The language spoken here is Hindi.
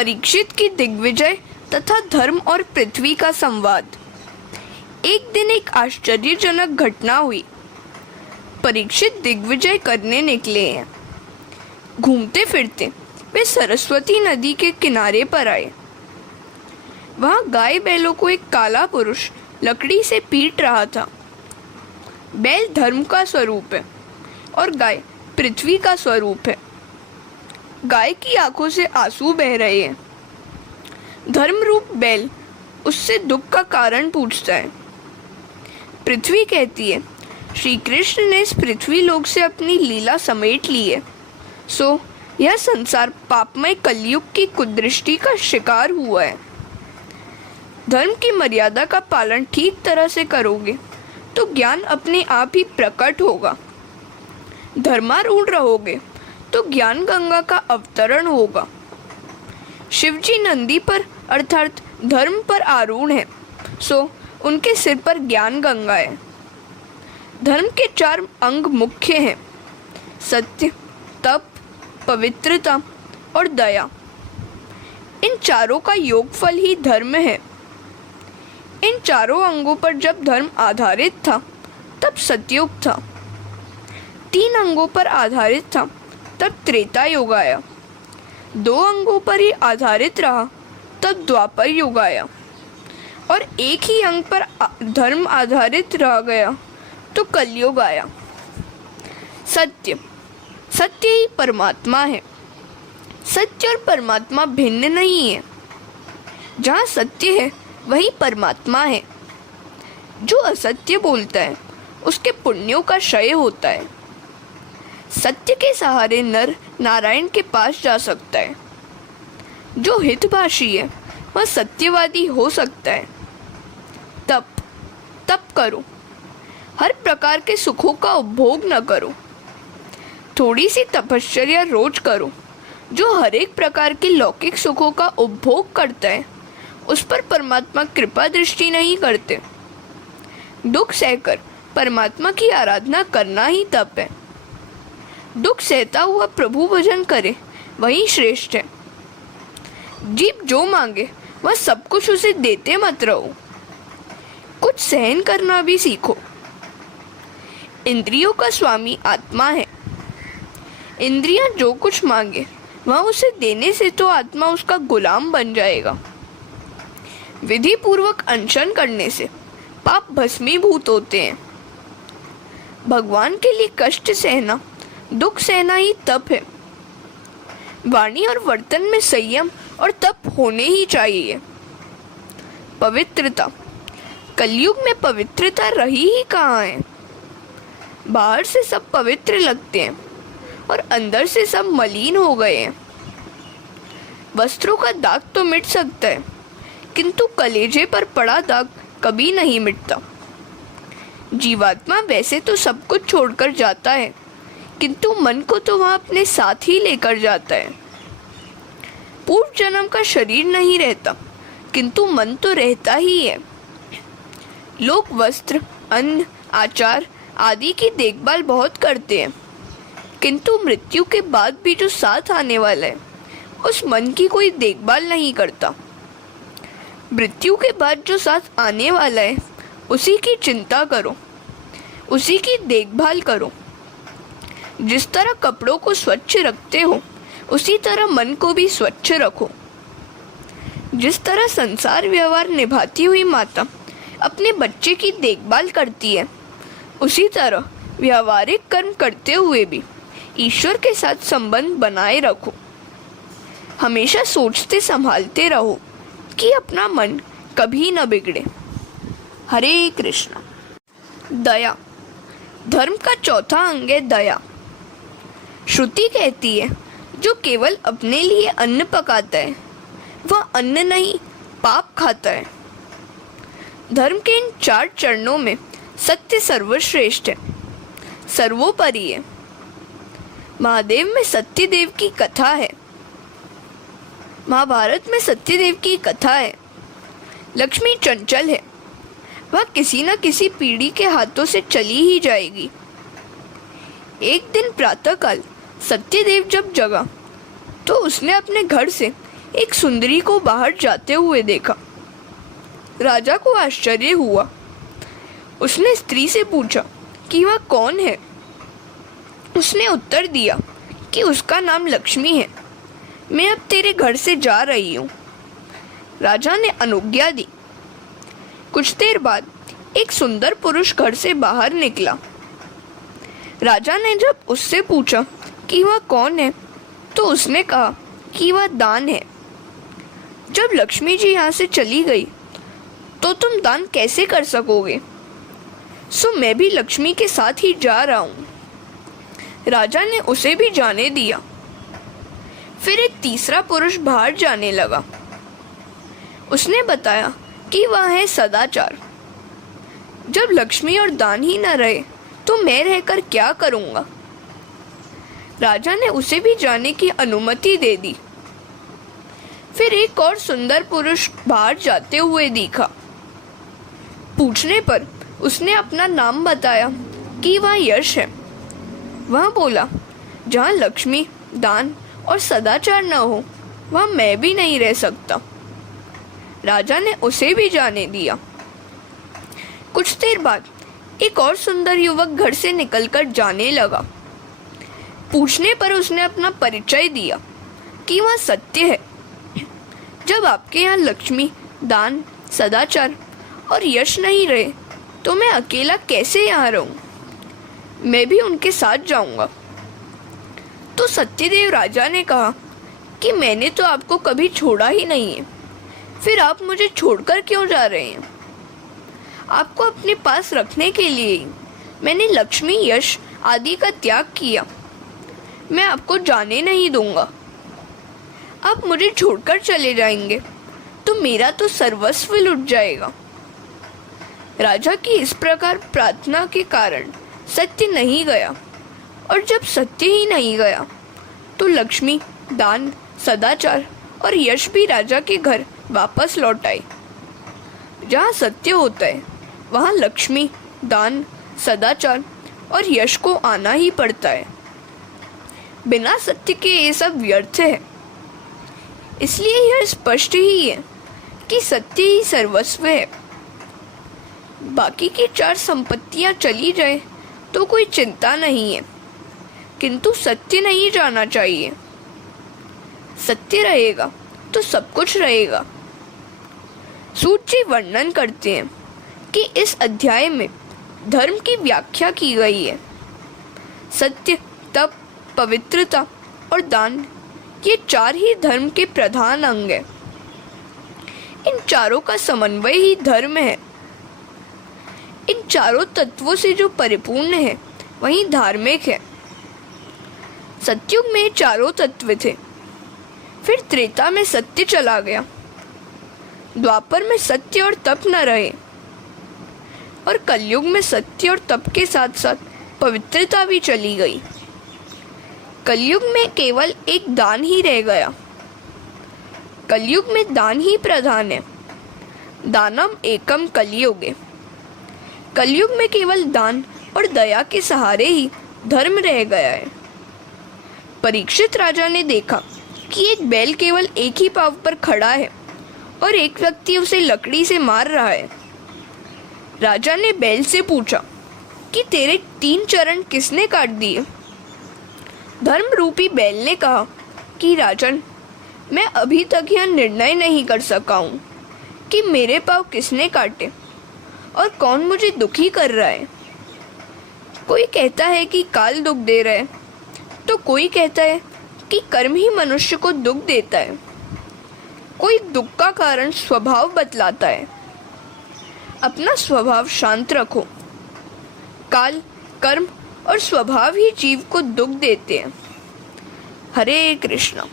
परीक्षित की दिग्विजय तथा धर्म और पृथ्वी का संवाद। एक दिन एक आश्चर्यजनक घटना हुई। परीक्षित दिग्विजय करने निकले हैं। घूमते फिरते वे सरस्वती नदी के किनारे पर आए। वहां गाय बैलों को एक काला पुरुष लकड़ी से पीट रहा था। बैल धर्म का स्वरूप है और गाय पृथ्वी का स्वरूप है। गाय की आंखों से आंसू बह रहे हैं। धर्म रूप बैल उससे दुख का कारण पूछता है। पृथ्वी कहती है, श्री कृष्ण ने इस पृथ्वी लोक से अपनी लीला समेट ली है, सो यह संसार पापमय कलयुग की कुदृष्टि का शिकार हुआ है। धर्म की मर्यादा का पालन ठीक तरह से करोगे तो ज्ञान अपने आप ही प्रकट होगा। धर्मारूढ़ रहोगे तो ज्ञान गंगा का अवतरण होगा। शिवजी नंदी पर अर्थात धर्म पर आरूढ़ हैं, सो उनके सिर पर ज्ञान गंगा है। धर्म के 4 अंग मुख्य हैं: सत्य, तप, पवित्रता और दया। इन चारों का योगफल ही धर्म है। इन चारों अंगों पर जब धर्म आधारित था तब सतयुग था। 3 अंगों पर आधारित था तब त्रेता युग आया। 2 अंगों पर ही आधारित रहा तब द्वापर युग आया। और एक ही अंग पर धर्म आधारित रह गया तो कलयुग आया। सत्य, सत्य ही परमात्मा है। सत्य और परमात्मा भिन्न नहीं है। जहाँ सत्य है वही परमात्मा है। जो असत्य बोलता है उसके पुण्यों का क्षय होता है। सत्य के सहारे नर नारायण के पास जा सकता है। जो हितभाषी है वह सत्यवादी हो सकता है। तप करो। हर प्रकार के सुखों का उपभोग न करो। थोड़ी सी तपश्चर्या रोज करो। जो हर एक प्रकार के लौकिक सुखों का उपभोग करता है उस पर परमात्मा कृपा दृष्टि नहीं करते। दुख सहकर परमात्मा की आराधना करना ही तप है। दुख सहता हुआ प्रभु भजन करे वही श्रेष्ठ है। जीव जो मांगे वह सब कुछ उसे देते मत रहो। कुछ सहन करना भी सीखो। इंद्रियों का स्वामी आत्मा है। इंद्रियां जो कुछ मांगे वह उसे देने से तो आत्मा उसका गुलाम बन जाएगा। विधि पूर्वक अनशन करने से पाप भस्मीभूत होते हैं। भगवान के लिए कष्ट सहना, दुख सहना ही तप है। वाणी और वर्तन में संयम और तप होने ही चाहिए। पवित्रता, कलयुग में पवित्रता रही ही कहाँ है। बाहर से सब पवित्र लगते हैं और अंदर से सब मलिन हो गए हैं। वस्त्रों का दाग तो मिट सकता है किंतु कलेजे पर पड़ा दाग कभी नहीं मिटता। जीवात्मा वैसे तो सब कुछ छोड़कर जाता है किंतु मन को तो वह अपने साथ ही लेकर जाता है। पूर्व जन्म का शरीर नहीं रहता किंतु मन तो रहता ही है। लोग वस्त्र, अन्न, आचार आदि की देखभाल बहुत करते हैं किंतु मृत्यु के बाद भी जो साथ आने वाला है उस मन की कोई देखभाल नहीं करता। मृत्यु के बाद जो साथ आने वाला है उसी की चिंता करो, उसी की देखभाल करो। जिस तरह कपड़ों को स्वच्छ रखते हो उसी तरह मन को भी स्वच्छ रखो। जिस तरह संसार व्यवहार निभाती हुई माता अपने बच्चे की देखभाल करती है उसी तरह व्यावहारिक कर्म करते हुए भी ईश्वर के साथ संबंध बनाए रखो। हमेशा सोचते संभालते रहो कि अपना मन कभी न बिगड़े। हरे कृष्णा। दया, धर्म का चौथा अंग है दया। श्रुति कहती है जो केवल अपने लिए अन्न पकाता है वह अन्न नहीं पाप खाता है। धर्म के इन 4 चरणों में सत्य सर्वश्रेष्ठ है, सर्वोपरि है। महादेव में सत्यदेव की कथा है। महाभारत में सत्यदेव की कथा है। लक्ष्मी चंचल है, वह किसी न किसी पीढ़ी के हाथों से चली ही जाएगी। एक दिन प्रातःकाल सत्यदेव जब जगा तो उसने अपने घर से एक सुंदरी को बाहर जाते हुए देखा। राजा को आश्चर्य हुआ। उसने स्त्री से पूछा कि वह कौन है। उसने उत्तर दिया कि उसका नाम लक्ष्मी है। मैं अब तेरे घर से जा रही हूँ। राजा ने अनुज्ञा दी। कुछ देर बाद एक सुंदर पुरुष घर से बाहर निकला। राजा ने जब उससे पूछा कि वह कौन है तो उसने कहा कि वह दान है। जब लक्ष्मी जी यहाँ से चली गई तो तुम दान कैसे कर सकोगे? सो मैं भी लक्ष्मी के साथ ही जा रहा हूँ। राजा ने उसे भी जाने दिया। फिर एक तीसरा पुरुष बाहर जाने लगा। उसने बताया कि वह है सदाचार। जब लक्ष्मी और दान ही न रहे तो मैं रहकर क्या करूँगा? राजा ने उसे भी जाने की अनुमति दे दी। फिर एक और सुंदर पुरुष बाहर जाते हुए दिखा। पूछने पर उसने अपना नाम बताया कि वह यश है। वह बोला, जहाँ लक्ष्मी, दान और सदाचार न हो वहाँ मैं भी नहीं रह सकता। राजा ने उसे भी जाने दिया। कुछ देर बाद एक और सुंदर युवक घर से निकलकर जाने लगा। पूछने पर उसने अपना परिचय दिया कि वह सत्य है। जब आपके यहाँ लक्ष्मी, दान, सदाचार और यश नहीं रहे तो मैं अकेला कैसे यहाँ रहूँ? मैं भी उनके साथ जाऊँगा। तो सत्यदेव राजा ने कहा कि मैंने तो आपको कभी छोड़ा ही नहीं है, फिर आप मुझे छोड़कर क्यों जा रहे हैं? आपको अपने पास रखने के लिए ही मैंने लक्ष्मी, यश आदि का त्याग किया। मैं आपको जाने नहीं दूंगा। आप मुझे छोड़कर चले जाएंगे तो मेरा तो सर्वस्व लुट जाएगा। राजा की इस प्रकार प्रार्थना के कारण सत्य नहीं गया, और जब सत्य ही नहीं गया तो लक्ष्मी, दान, सदाचार और यश भी राजा के घर वापस लौट आए। जहाँ सत्य होता है वहाँ लक्ष्मी, दान, सदाचार और यश को आना ही पड़ता है। बिना सत्य के ये सब व्यर्थ है। इसलिए यह स्पष्ट ही है कि सत्य ही सर्वस्व है। बाकी की चार संपत्तियां चली जाए तो कोई चिंता नहीं है, किंतु सत्य नहीं जाना चाहिए। सत्य रहेगा तो सब कुछ रहेगा। सूत जी वर्णन करते हैं कि इस अध्याय में धर्म की व्याख्या की गई है। सत्य, तप, पवित्रता और दान, ये चार ही धर्म के प्रधान अंग हैं। इन चारों का समन्वय ही धर्म है। इन चारों तत्वों से जो परिपूर्ण है वही धार्मिक है। सतयुग में चारों तत्व थे, फिर त्रेता में सत्य चला गया, द्वापर में सत्य और तप न रहे, और कलयुग में सत्य और तप के साथ साथ पवित्रता भी चली गई। कलयुग में केवल एक दान ही रह गया। कलयुग में दान ही प्रधान है। दानम एकम कलियुगे। कलयुग में केवल दान और दया के सहारे ही धर्म रह गया है। परीक्षित राजा ने देखा कि एक बैल केवल एक ही पांव पर खड़ा है और एक व्यक्ति उसे लकड़ी से मार रहा है। राजा ने बैल से पूछा कि तेरे 3 चरण किसने काट दिए? धर्म रूपी बैल ने कहा कि राजन, मैं अभी तक यह निर्णय नहीं कर सका हूँ कि मेरे पाँव किसने काटे और कौन मुझे दुखी कर रहा है। कोई कहता है कि काल दुख दे रहा है, तो कोई कहता है कि कर्म ही मनुष्य को दुख देता है। कोई दुख का कारण स्वभाव बतलाता है। अपना स्वभाव शांत रखो। काल, कर्म और स्वभाव ही जीव को दुख देते हैं। हरे कृष्णा।